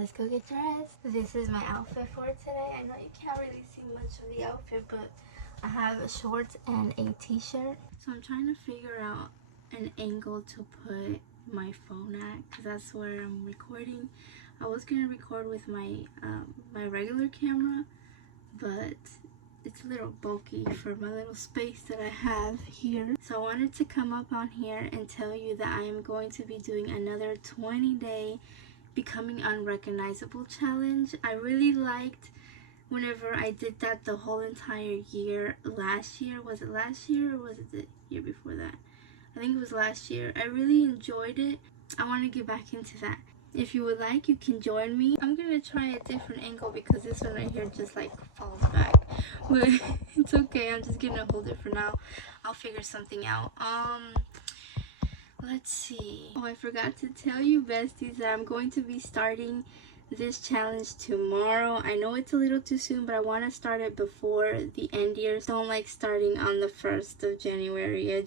let's go get dressed. This is my outfit for today. I know you can't really see much of the outfit, but I have shorts and a t-shirt. So I'm trying to figure out an angle to put my phone at, because that's where I'm recording. I was gonna record with my my regular camera, but it's a little bulky for my little space that I have here. So I wanted to come up on here and tell you that I am going to be doing another 20-day becoming unrecognizable challenge. I really liked whenever I did that the whole entire year last year. Was it last year or was it the year before that? I think it was last year. I really enjoyed it. I want to get back into that. If you would like, you can join me. I'm gonna try a different angle because this one right here just like falls back, but it's okay. I'm just gonna hold it for now. I'll figure something out. Let's see. Oh, I forgot to tell you, besties, that I'm going to be starting this challenge tomorrow. I know it's a little too soon, but I want to start it before the end year. Don't like starting on the 1st of January. I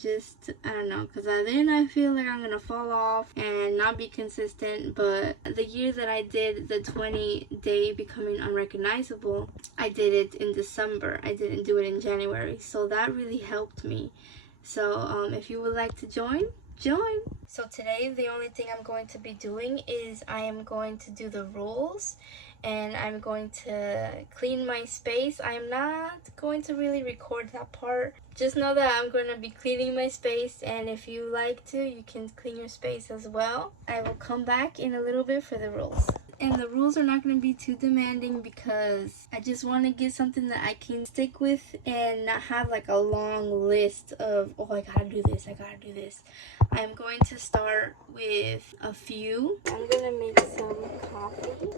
don't know, because then I feel like I'm gonna fall off and not be consistent. But the year that I did the 20-day becoming unrecognizable, I did it in December. I didn't do it in January, so that really helped me. So if you would like to join. So today the only thing I'm going to be doing is I am going to do the rules, and I'm going to clean my space. I'm not going to really record that part. Just know that I'm going to be cleaning my space, and if you like to, you can clean your space as well. I will come back in a little bit for the rules. And the rules are not going to be too demanding because I just want to get something that I can stick with and not have like a long list of, oh, I gotta do this, I gotta do this. I'm going to start with a few. I'm going to make some coffee.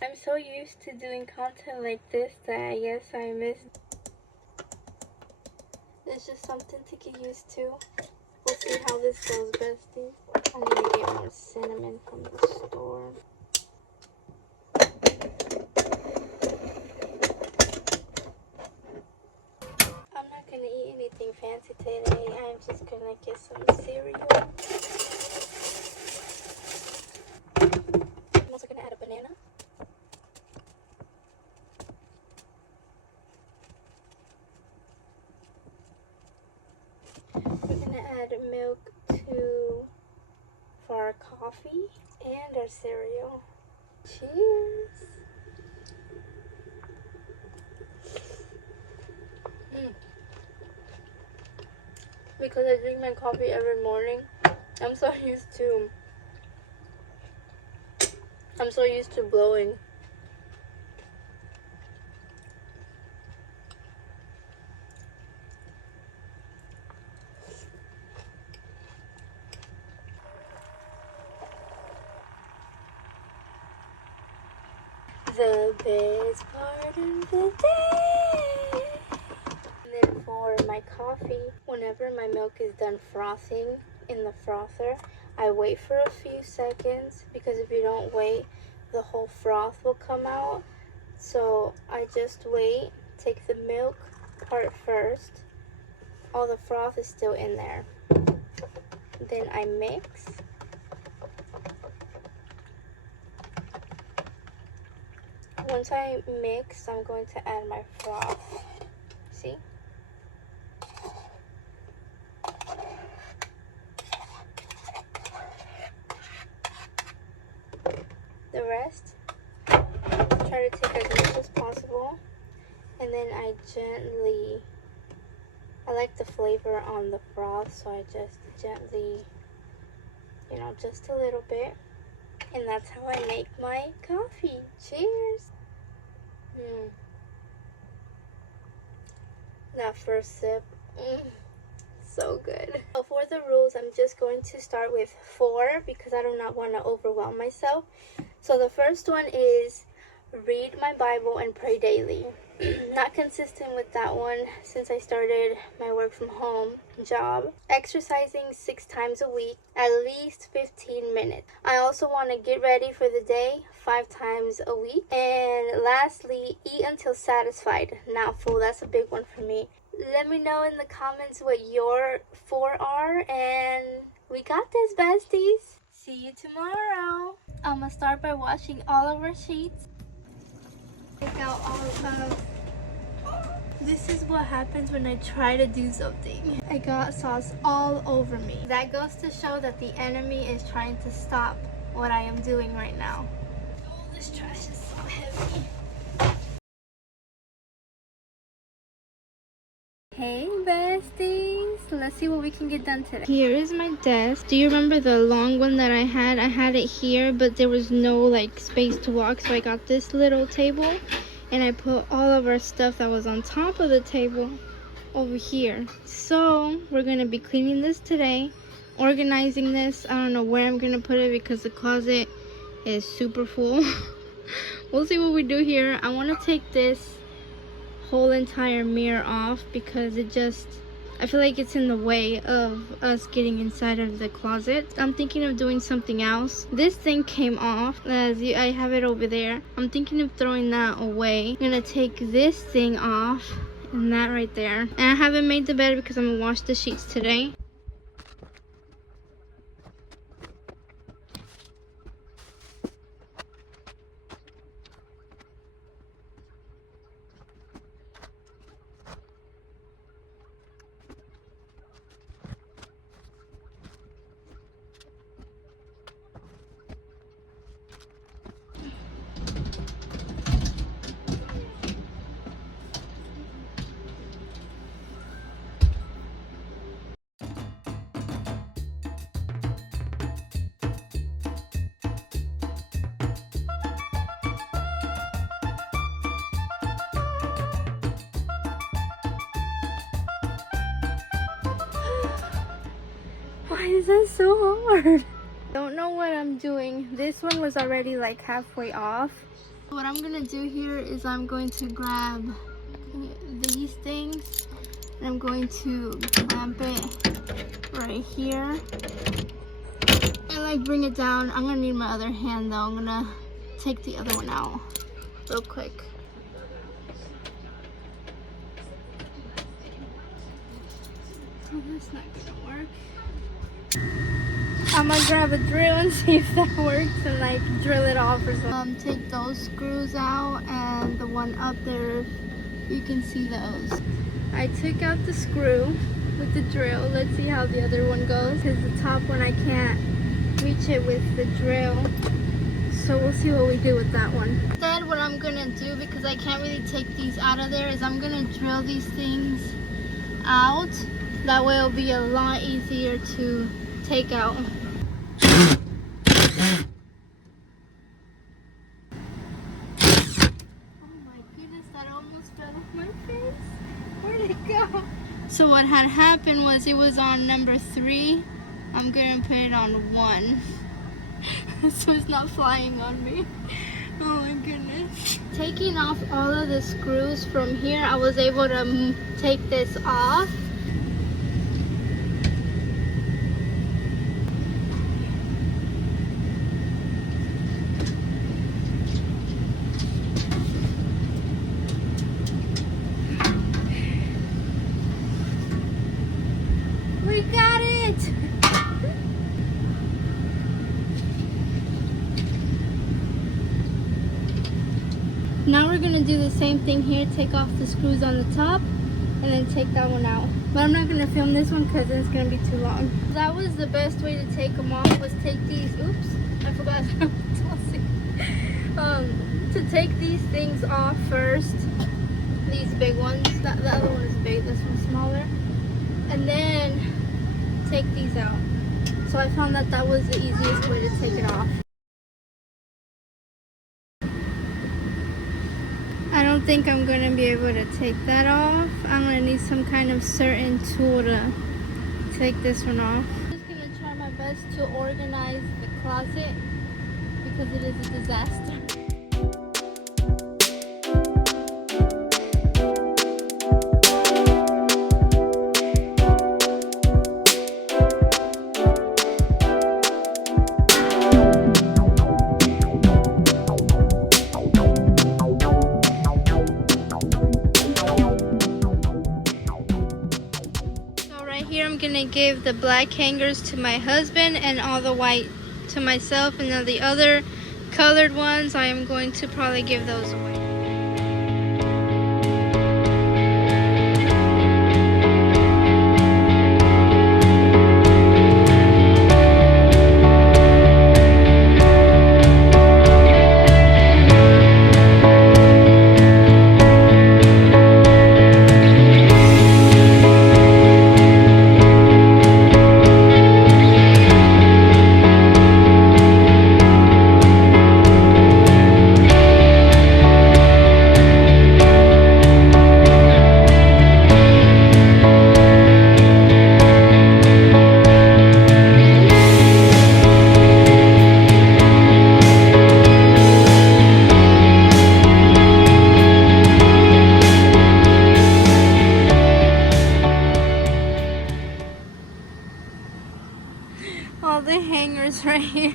I'm so used to doing content like this that I guess I missed. It's just something to get used to. We'll see how this goes, bestie. I need to get more cinnamon from the store. I'm not going to eat anything fancy today. I'm just going to get some cereal. I'm also going to add a banana. We're going to add milk for our coffee and our cereal. Cheers! Because I drink my coffee every morning, I'm so used to blowing. The best part of the day. And then for my coffee, whenever my milk is done frothing in the frother, I wait for a few seconds, because if you don't wait, the whole froth will come out. So I just wait, take the milk part first. All the froth is still in there. Then I mix. Once I mix, I'm going to add my froth. See? The rest, try to take as much as possible. And then I like the flavor on the froth, so I just gently, just a little bit. And that's how I make my coffee. Cheers! That first sip, so good. So for the rules, I'm just going to start with 4 because I do not want to overwhelm myself. So the first one is read my Bible and pray daily. Not consistent with that one since I started my work from home job. Exercising 6 times a week, at least 15 minutes. I also want to get ready for the day 5 times a week. And lastly, eat until satisfied, not full. That's a big one for me. Let me know in the comments what your 4 are, and we got this, besties. See you tomorrow. I'm gonna start by washing all of our sheets. Take out all of... This is what happens when I try to do something. I got sauce all over me. That goes to show that the enemy is trying to stop what I am doing right now. Oh, this trash is so heavy. Hey besties, let's see what we can get done today. Here is my desk. Do you remember the long one that I had? I had it here, but there was no like space to walk, so I got this little table and I put all of our stuff that was on top of the table over here. So we're gonna be cleaning this today, organizing this. I don't know where I'm gonna put it because the closet is super full. We'll see what we do here. I want to take this whole entire mirror off because I feel like it's in the way of us getting inside of the closet. I'm thinking of doing something else. This thing came off, I have it over there. I'm thinking of throwing that away. I'm gonna take this thing off and that right there. And I haven't made the bed because I'm gonna wash the sheets today. Why is that so hard? Don't know what I'm doing. This one was already like halfway off. What I'm gonna do here is I'm going to grab these things and I'm going to clamp it right here and like bring it down. I'm gonna need my other hand though. I'm gonna take the other one out real quick. Oh, that's not gonna work. I'm gonna grab a drill and see if that works and like drill it off or something. Take those screws out and the one up there, you can see those. I took out the screw with the drill. Let's see how the other one goes because the top one I can't reach it with the drill. So we'll see what we do with that one. Instead, what I'm gonna do, because I can't really take these out of there, is I'm gonna drill these things out. That way it'll be a lot easier to take out. Oh my goodness, that almost fell off my face. Where'd it go? So what had happened was it was on number 3. I'm gonna put it on 1. So it's not flying on me. Oh my goodness. Taking off all of the screws from here, I was able to take this off. We got it! Now we're gonna do the same thing here, take off the screws on the top and then take that one out. But I'm not gonna film this one because it's gonna be too long. That was the best way to take them off, was take these, oops, I forgot to take these things off first. These big ones, the other one is big, this one's smaller. And then take these out. So I found that that was the easiest way to take it off. I don't think I'm going to be able to take that off. I'm going to need some kind of certain tool to take this one off. I'm just going to try my best to organize the closet because it is a disaster. I'm gonna give the black hangers to my husband and all the white to myself, and then the other colored ones I am going to probably give those away. All the hangers right here.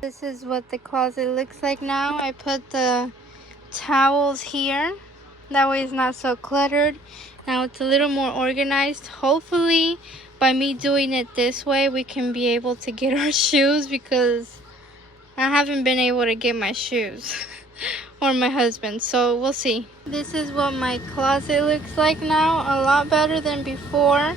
This is what the closet looks like now. I put the towels here. That way it's not so cluttered. Now it's a little more organized. Hopefully by me doing it this way we can be able to get our shoes, because I haven't been able to get my shoes or my husband, so we'll see. This is what my closet looks like now. A lot better than before.